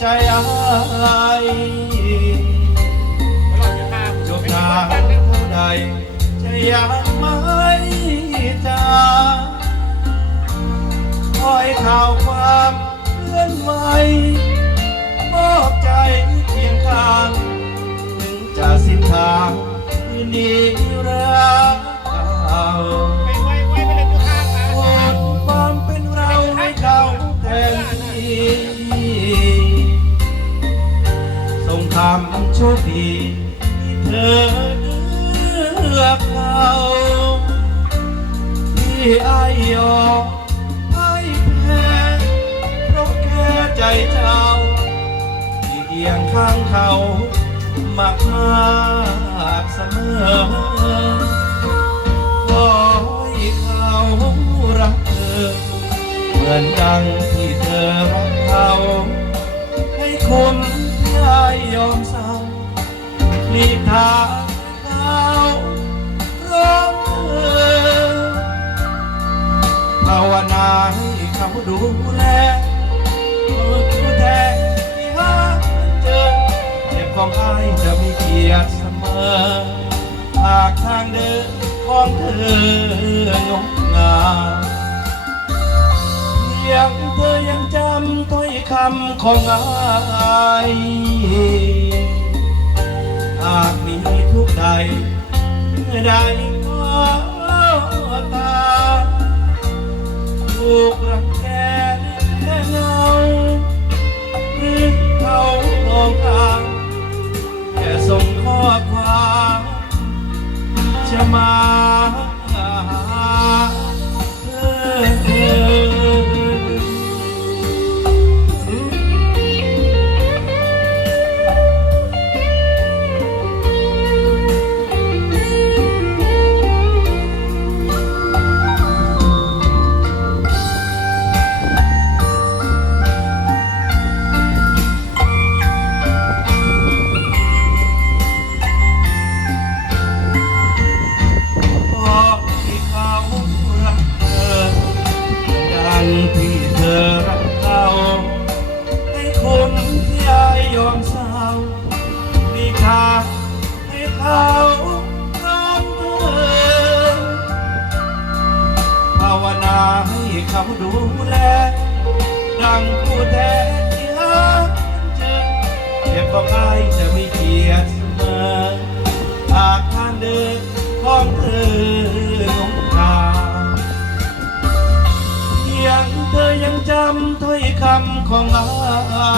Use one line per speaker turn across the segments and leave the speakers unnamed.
ใจอายจบทางเท่าใดจะยังไม่จางคอยข่าวความเลื่อนไหวมอบใจเพียงข้าง ถึงจะสิ้นทางคืนนี้รั คำโชคดีที่เธอเลือกเขาที่อายยอมให้แพ้เพราะแค่ใจเจ้าที่เอียงข้างเขามากมากเสมอขอให้เขารักเธอ เหมือนดังที่เธอรักเขาให้คนที่อา ยยอมเศร้าหลีกทางเขาร้องเธอภาวนาให้เขาดูแลผู้แทนที่หาเจอเจ็บของอายจะมีเกียรติเสมอหากทางเดินของเธองดงามยังเธอยังจำถ้อยคำของอาย เมื่อใดาวนาให้เขาดูแล ดังผู้แทนที่หาเจอเก็บของอายจะไมีเกียรติเสมอหากทางเดินของเธองงทางยังเธอยังจำถ้อยคำของอ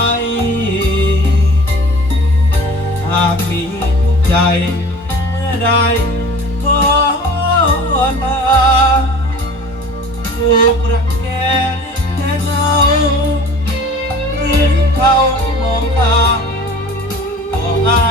ายหากมีทุกข์ใจเมื่อใดขอลา ถูกรังแกแต่เราหรือเขามองตาต่อไอ้